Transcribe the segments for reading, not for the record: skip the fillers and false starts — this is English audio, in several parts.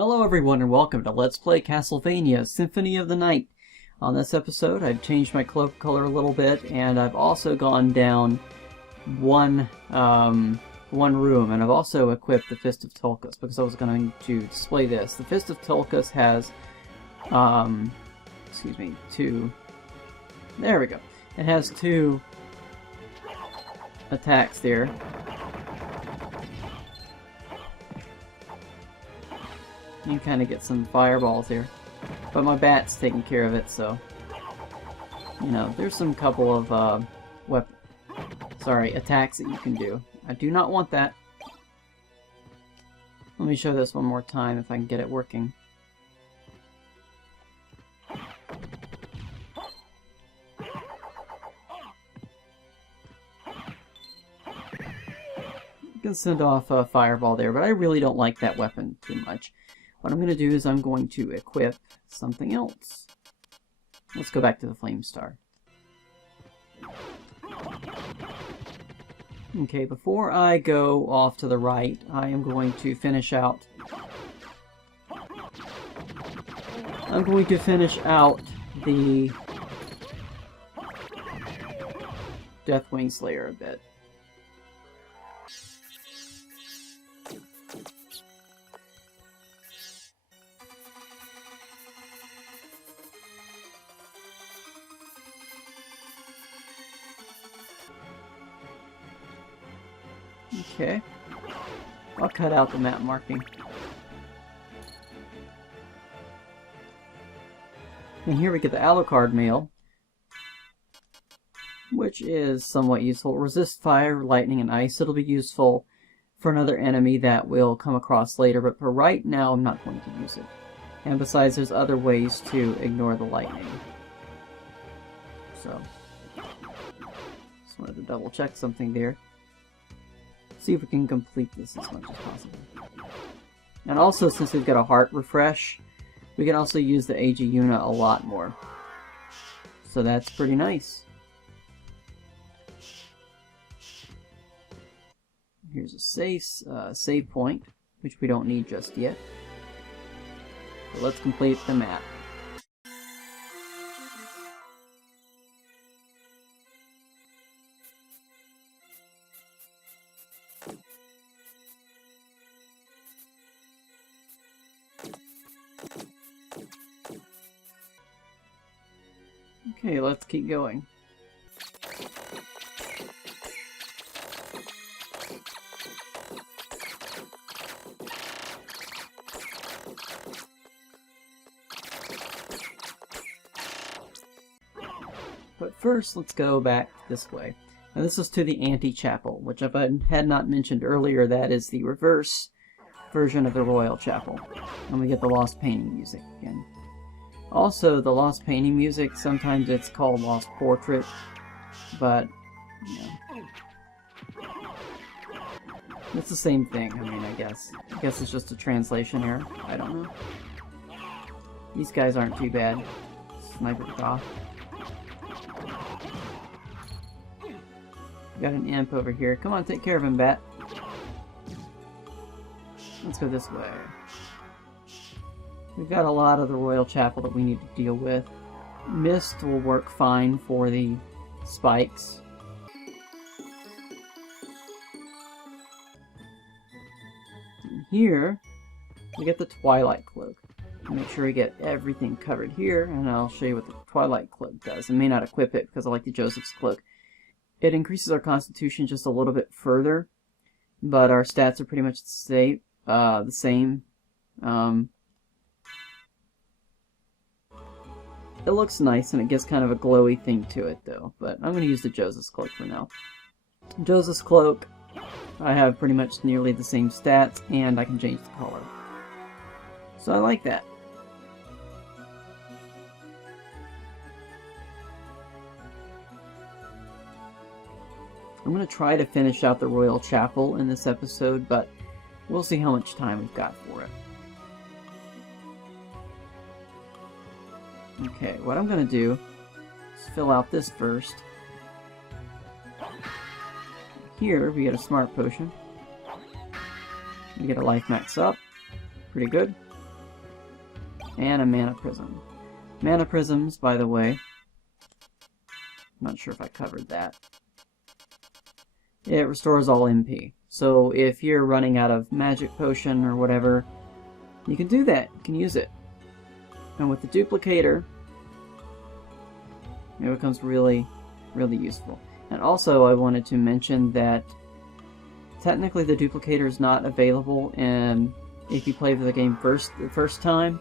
Hello everyone and welcome to Let's Play Castlevania Symphony of the Night. On this episode I've changed my cloak color a little bit, and I've also gone down one room, and I've also equipped the Fist of Tulkas because I was going to display this. The Fist of Tulkas has, there we go. It has two attacks there. You can kind of get some fireballs here. But my bat's taking care of it, so... You know, there's some couple of, attacks that you can do. I do not want that. Let me show this one more time if I can get it working. You can send off a fireball there, but I really don't like that weapon too much. What I'm going to do is I'm going to equip something else. Let's go back to the Flame Star. Okay, before I go off to the right, I am going to finish out... the Deathwing Slayer a bit. Okay, I'll cut out the map marking. And here we get the Alucard mail, which is somewhat useful. Resist fire, lightning, and ice. It'll be useful for another enemy that we'll come across later, but for right now I'm not going to use it. And besides, there's other ways to ignore the lightning. So, just wanted to double check something there. See if we can complete this as much as possible. And also, since we've got a heart refresh, we can also use the AG Una a lot more. So that's pretty nice. Here's a save point, which we don't need just yet. So let's complete the map. Okay, let's keep going. But first, let's go back this way. Now this is to the Ante-Chapel, which if I had not mentioned earlier, that is the reverse version of the Royal Chapel. And we get the Lost Painting music again. Also, the Lost Painting music, sometimes it's called Lost Portrait, but, you know, it's the same thing, I mean, I guess. I guess it's just a translation error. I don't know. These guys aren't too bad. Sniper Croft. Got an imp over here. Come on, take care of him, Bat. Let's go this way. We've got a lot of the Royal Chapel that we need to deal with. Mist will work fine for the spikes. And here, we get the Twilight Cloak. Make sure we get everything covered here, and I'll show you what the Twilight Cloak does. I may not equip it because I like the Joseph's Cloak. It increases our constitution just a little bit further, but our stats are pretty much the same. It looks nice, and it gives kind of a glowy thing to it, though. But I'm going to use the Joseph's Cloak for now. Joseph's Cloak, I have pretty much nearly the same stats, and I can change the color. So I like that. I'm going to try to finish out the Royal Chapel in this episode, but we'll see how much time we've got for it. Okay, what I'm going to do is fill out this first. Here, we get a Smart Potion. We get a life max up. Pretty good. And a mana prism. Mana prisms, by the way, I'm not sure if I covered that. It restores all MP. So if you're running out of magic potion or whatever, you can do that. You can use it. And with the duplicator, it becomes really, really useful. And also I wanted to mention that technically the duplicator is not available if you play the game the first time,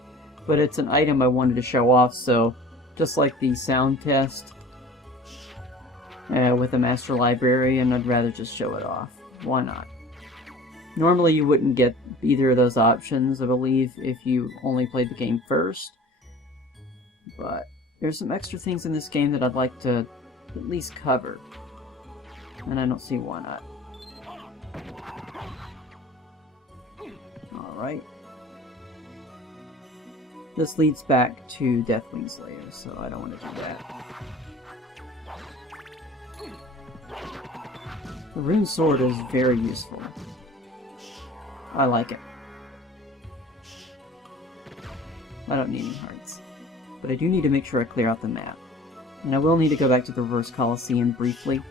but it's an item I wanted to show off, so just like the sound test with the Master Librarian, I'd rather just show it off. Why not? Normally you wouldn't get either of those options, I believe, if you only played the game first, but there's some extra things in this game that I'd like to at least cover, and I don't see why not. Alright. This leads back to Deathwing's Lair, so I don't want to do that. The rune sword is very useful. I like it. I don't need any hearts. But I do need to make sure I clear out the map. And I will need to go back to the Reverse Colosseum briefly.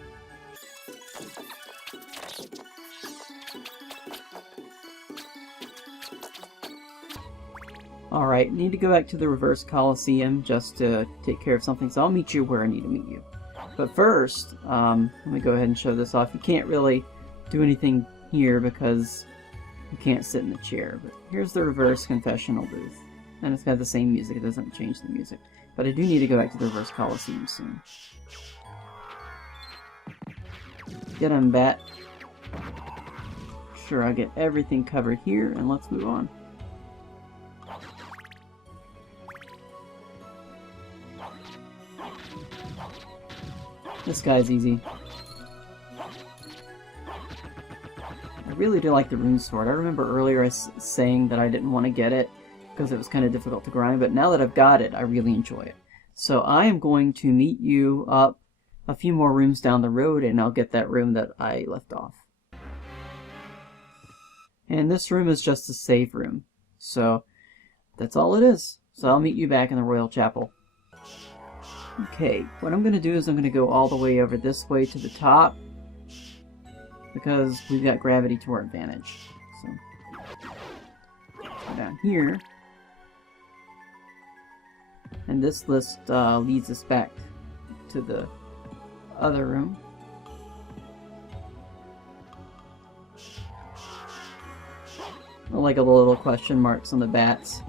Alright, need to go back to the Reverse Colosseum just to take care of something, so I'll meet you where I need to meet you. But first, let me go ahead and show this off. You can't really do anything here because you can't sit in the chair. But here's the Reverse Confessional booth. And it's got the same music, it doesn't change the music. But I do need to go back to the Reverse Colosseum soon. Get him, Bat. Sure, I get everything covered here, and let's move on. This guy's easy. I really do like the rune sword. I remember earlier saying that I didn't want to get it because it was kind of difficult to grind, but now that I've got it, I really enjoy it. So I am going to meet you up a few more rooms down the road, and I'll get that room that I left off. And this room is just a save room, so that's all it is. So I'll meet you back in the Royal Chapel. Okay, what I'm going to do is I'm going to go all the way over this way to the top, because we've got gravity to our advantage. So, go down here, and this list leads us back to the other room. I like the little question marks on the bats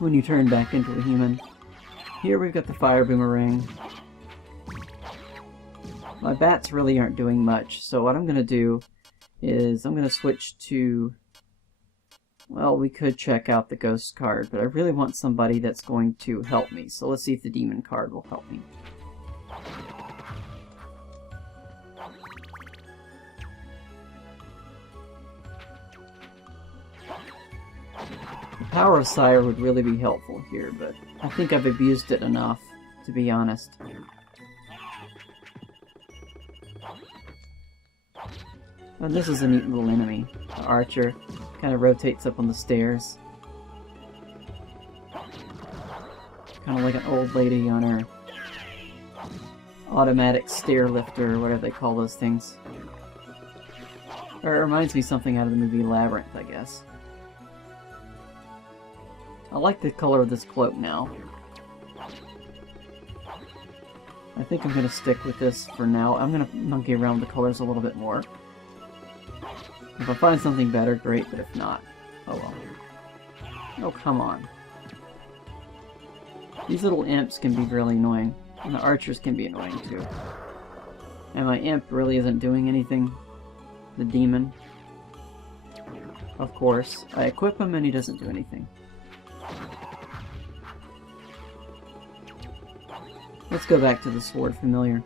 when you turn back into a human. Here we've got the fire boomerang. My bats really aren't doing much, so what I'm going to do is I'm going to switch to... Well, we could check out the ghost card, but I really want somebody that's going to help me. So let's see if the demon card will help me. The Power of Sire would really be helpful here, but I think I've abused it enough, to be honest. And this is a neat little enemy. The archer kind of rotates up on the stairs. Kind of like an old lady on her automatic stair lifter, or whatever they call those things. Or it reminds me of something out of the movie Labyrinth, I guess. I like the color of this cloak now. I think I'm going to stick with this for now. I'm going to monkey around with the colors a little bit more. If I find something better, great, but if not, oh well. Oh, come on. These little imps can be really annoying, and the archers can be annoying too. And my imp really isn't doing anything. The demon. Of course. I equip him and he doesn't do anything. Let's go back to the sword familiar.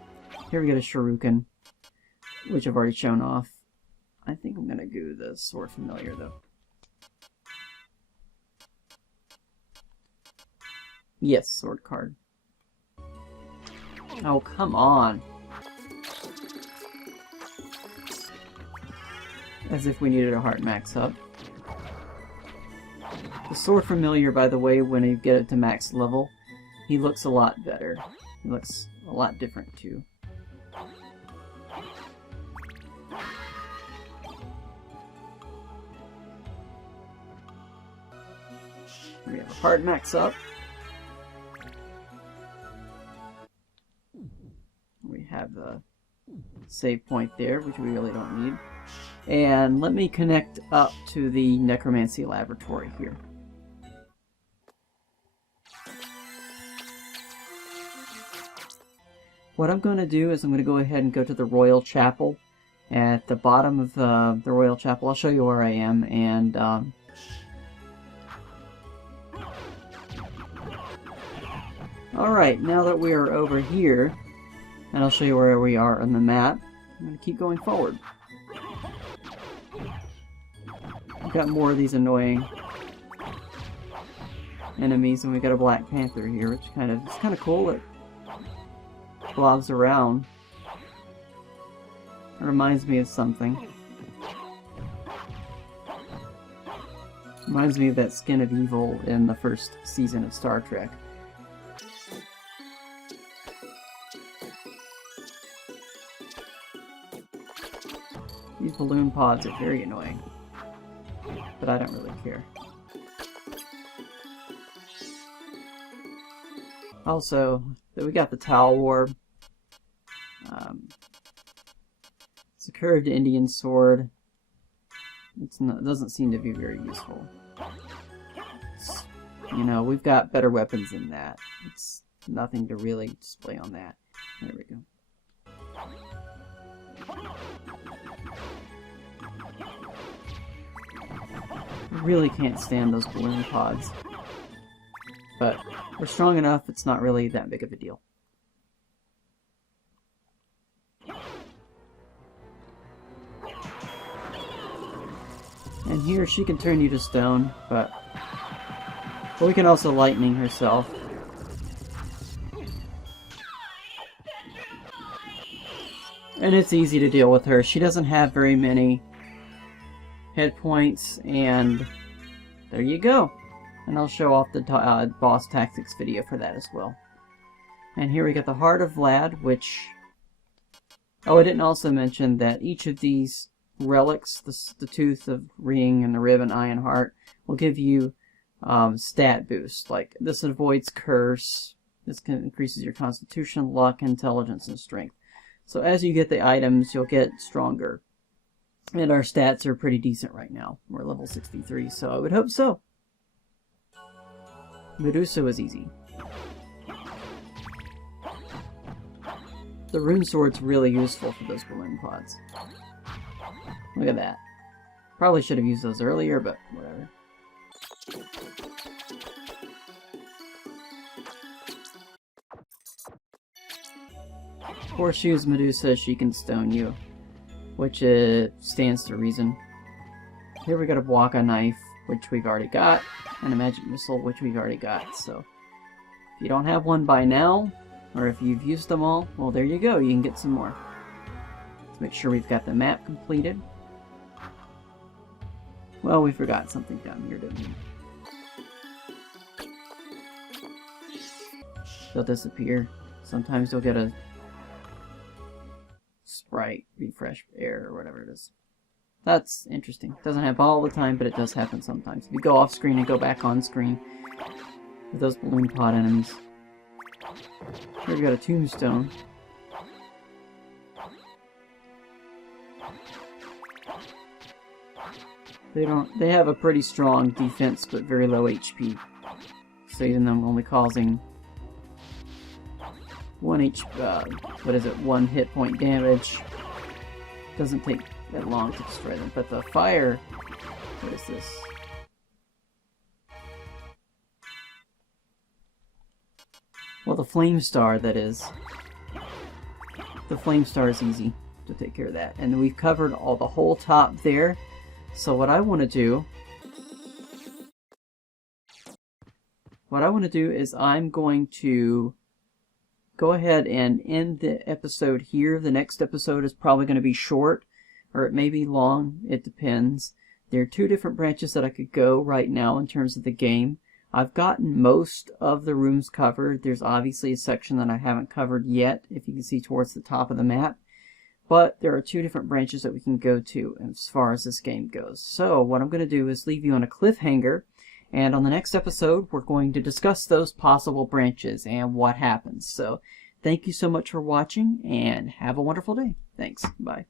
Here we get a shuriken, which I've already shown off. I think I'm gonna do the sword familiar though. Yes, sword card. Oh, come on. As if we needed a heart max up. The sword familiar, by the way, when you get it to max level, he looks a lot better. He looks a lot different too. We have a hard max up. We have the save point there, which we really don't need. And let me connect up to the Necromancy Laboratory here. What I'm going to do is I'm going to go ahead and go to the Royal Chapel. At the bottom of the Royal Chapel, I'll show you where I am, and alright, now that we are over here, and I'll show you where we are on the map, I'm going to keep going forward. We've got more of these annoying enemies, and we got a Black Panther here, which it's kind of cool. It blobs around. It reminds me of something. Reminds me of that skin of evil in the first season of Star Trek. These balloon pods are very annoying, but I don't really care. Also, we got the Towel Orb. It's a curved Indian sword. It doesn't seem to be very useful. You know, we've got better weapons than that. It's nothing to really display on that. There we go. I really can't stand those balloon pods. But we're strong enough, it's not really that big of a deal. And here she can turn you to stone, but we can also lightning herself. And it's easy to deal with her. She doesn't have very many hit points, and there you go. And I'll show off the boss tactics video for that as well. And here we got the Heart of Vlad, which... Oh, I didn't also mention that each of these relics, the Tooth of Ring and the Rib and Eye and Heart, will give you stat boost. Like, this avoids Curse, this increases your Constitution, Luck, Intelligence, and Strength. So as you get the items, you'll get stronger. And our stats are pretty decent right now. We're level 63, so I would hope so. Medusa was easy. The rune sword's really useful for those balloon pods. Look at that. Probably should have used those earlier, but whatever. Horseshoes Medusa, she can stone you, which stands to reason. Here we got a Bwaka knife, which we've already got, and a magic missile, which we've already got. So if you don't have one by now, or if you've used them all, well, there you go, you can get some more. Let's make sure we've got the map completed. Well, we forgot something down here, didn't we? They'll disappear. Sometimes you'll get a sprite refresh air or whatever it is. That's interesting. Doesn't happen all the time, but it does happen sometimes. If you go off screen and go back on screen with those balloon pod enemies. Here we got a tombstone. They have a pretty strong defense but very low HP. So even though I'm only causing one hit point damage, doesn't take that long to destroy them. But the fire, what is this? Well, the flame star, that is. The flame star is easy to take care of that. And we've covered the whole top there. So what I want to do is I'm going to go ahead and end the episode here. The next episode is probably going to be short, or it may be long. It depends. There are 2 different branches that I could go right now in terms of the game. I've gotten most of the rooms covered. There's obviously a section that I haven't covered yet, if you can see towards the top of the map. But there are 2 different branches that we can go to as far as this game goes. So what I'm going to do is leave you on a cliffhanger, and on the next episode we're going to discuss those possible branches and what happens. So thank you so much for watching, and have a wonderful day. Thanks. Bye.